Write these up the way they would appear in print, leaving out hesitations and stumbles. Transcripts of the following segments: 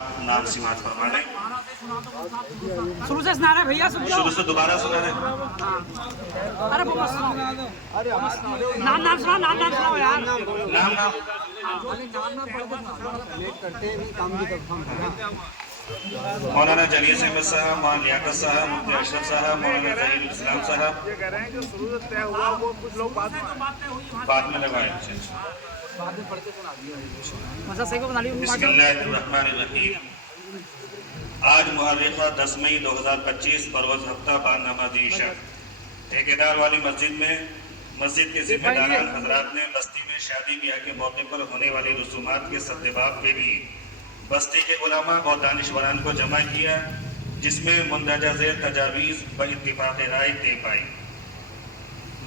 नाम सिमात फरमाने। शुरू से सुना रहे भैया, शुरू से दोबारा सुना रहे। अरे बाबा सुनाओ, नाम नाम सुनाओ, नाम नाम सुनाओ यार। नाम नाम मौलाना जलील अहमद साहब, मौलाना लियाकत साहब, मुफ्ती अशरफ साहब, मौलाना जहीर इस्लाम साहब। बाद में लगाए। बिस्मिल्लाहिर्रहमानिर्रहीम। आज मुहर्रिम 10 मई 2025 बरोज हफ्ता बाद नमाज़ इशा ठेकेदार वाली मस्जिद में मस्जिद के जिम्मेदारान हजरात ने बस्ती में शादी ब्याह के मौके पर होने वाली रसूमात के सद्देबाब के लिए बस्ती के उलमा और दानिशवरान को जमा किया, जिसमें मुंदरजा ज़ेर तजावीज़ व इत्तिफाक़ राय तय पाई।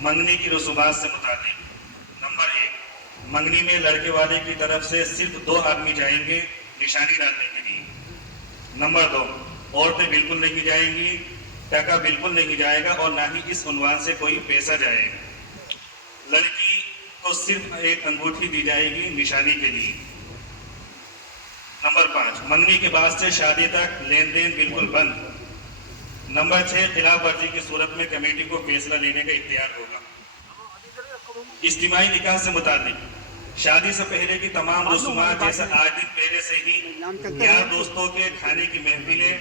मंगनी की रसूमात से मुताबिक नंबर 1, मंगनी में लड़के वाले की तरफ से सिर्फ 2 आदमी जाएंगे निशानी डालने के लिए। नंबर 2, औरतें बिल्कुल नहीं जाएंगी, टका बिल्कुल नहीं जाएगा और ना ही इस उन्वान से कोई पैसा जाएगा। लड़की को सिर्फ एक अंगूठी दी जाएगी निशानी के लिए। नंबर 5, मंगनी के बाद से शादी तक लेन देन बिल्कुल बंद। नंबर 6, खिलाफ वर्जी की सूरत में कमेटी को फैसला लेने का इख्तियार होगा। इज्तिमाई निकाह से मुताल्लिक शादी से पहले की तमाम रसूमात जैसे आज दिन पहले से ही यार दोस्तों के खाने की महफिलें,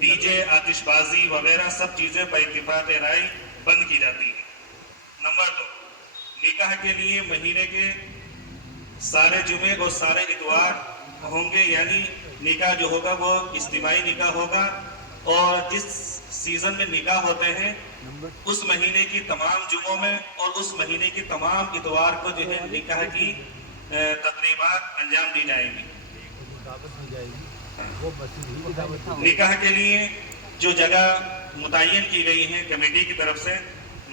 डीजे, आतिशबाजी वगैरह सब चीजें बइत्तिफाक़ राय बंद की जाती हैं। नंबर 2, निकाह के लिए महीने के सारे जुमे और सारे इतवार होंगे, यानी निकाह जो होगा वो इज्तिमाई निकाह होगा और जिस सीजन में निकाह होते हैं उस महीने की तमाम जुमों में और उस महीने की तमाम इतवार को जो है निकाह की तकरीबात अंजाम दी जाएंगी। निकाह के लिए जो जगह मुतय्यन की गई है कमेटी की तरफ से,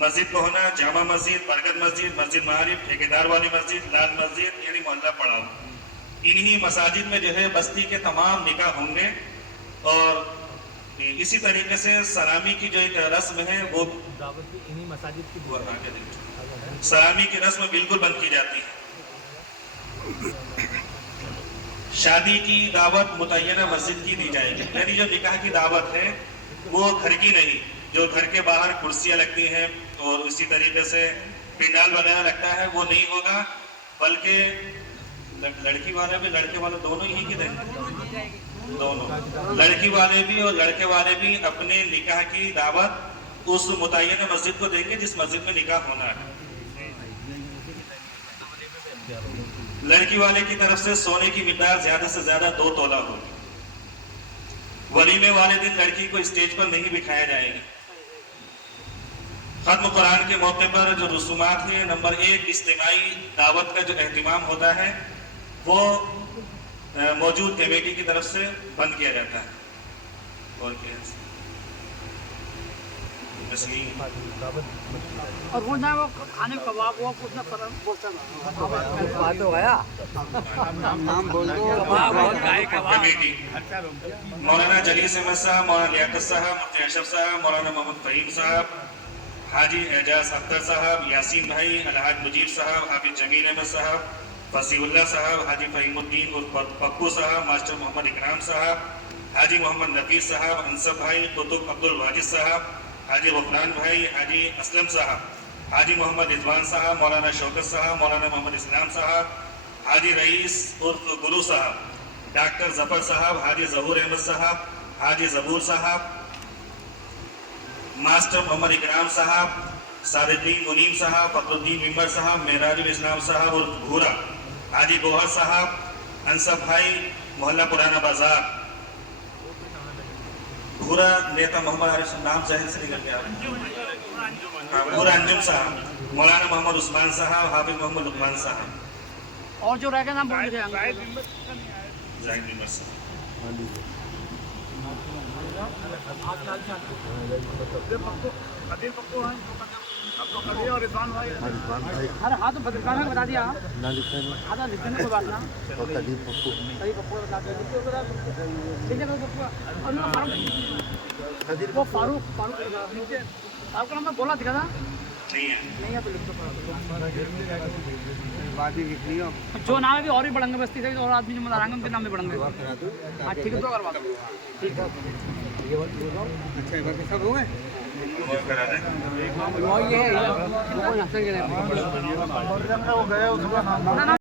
मस्जिद को होना जामा मस्जिद, बरगद मस्जिद, मस्जिद मारिफ, ठेकेदार वाली मस्जिद, लाल मस्जिद यानी मोहल्ला पड़ाव। इन्हीं मसाजिद में जो है बस्ती के तमाम निकाह होंगे और इसी तरीके से सलामी की जो एक रस्म है वो इन्हीं मसाजिद की सलामी की रस्म बिल्कुल बंद की जाती है। शादी की दावत मुतय्यना मस्जिद की दी जाएगी, यानी जो निकाह की दावत है वो घर की नहीं, जो घर के बाहर कुर्सियां लगती हैं और इसी तरीके से पिंडाल वगैरह लगता है वो नहीं होगा, बल्कि लड़की वाले भी लड़के वाले दोनों ही की देंगे, दोनों लड़की वाले भी और लड़के वाले भी अपने निकाह की दावत उस मुतय्यना मस्जिद को देंगे जिस मस्जिद में निकाह होना है। लड़की वाले की तरफ से सोने की मिकदार ज्यादा से ज्यादा 2 तोला होगी। वलीमे वाले दिन लड़की को स्टेज पर नहीं बिठाया जाएगा। खत्म कुरान के मौके पर जो रसूमात है, नंबर 1, इज्तिमाई दावत का जो एहतिमाम होता है वो मौजूद कमेटी की तरफ से बंद किया जाता है। और क्या और वो ना वो खाने कबाब वो कुछ ना फर्क बोलता ना बात हो गया नाम बोल दो कमेटी मौलाना जलील अहमद साहब, मौलाना लियाकत साहब, मुफ्ती अशरफ साहब, मौलाना मोहम्मद फहीम साहब, हाजी एजाज अख्तर साहब, यासीन भाई, अलहाज मुजीब साहब, हाफिज जमील अहमद साहब, फसीउल्लाह साहब, हाजी फहीमुद्दीन उर्फ पप्पू साहब, मास्टर मोहम्मद इकराम साहब, हाजी मोहम्मद नफीस साहब, अंसब भाई, कुतुब अब्दुल वाजिद साहब, हाजी गफरान भाई, हाजी असलम साहब, हाजी मोहम्मद रिजवान साहब, मौलाना शौकत साहब, मौलाना मोहम्मद इस्लाम साहब, हाजी रईस उर्फ गुरु साहब, डॉक्टर जफर साहब, हाजी जहूर अहमद साहब, हाजी जबूर साहब, मास्टर मोहम्मद इकराम साहब, सादिकीन मुनीम साहब, फखरुद्दीन मिम्बर साहब, मेहराजुल इस्लाम साहब उर्फ भूरा, हाजी गोहर साहब, अंसब भाई, मोहल्ला पुराना बाजार, भूरा नेता मोहम्मद आरिफ नाम जहन से निकल गया, भूरा अंजुम साहब, मौलाना मोहम्मद उस्मान साहब, हाफिज मोहम्मद लुकमान साहब और जो रहेगा नाम बोल दीजिए जाहिद मिम्बर साहब। अरे हाँ तो पत्रकार में बता दिया ना लिखने में आधा लिखने में कोई बात ना और कदीम पप्पू बता दिया और वो फारूक का नंबर बोला दिखा था नहीं है। नहीं है तो लिख दो। जो नाम है भी और भी बढ़ेंगे बस्ती से, और आदमी जो मजा आएंगे उनके नाम भी बढ़ेंगे। हाँ ठीक है, तो करवा दो। ठीक है, अच्छा बाकी सब हो गए। वो करा दें। वो ये है, वो गया उसका नाम।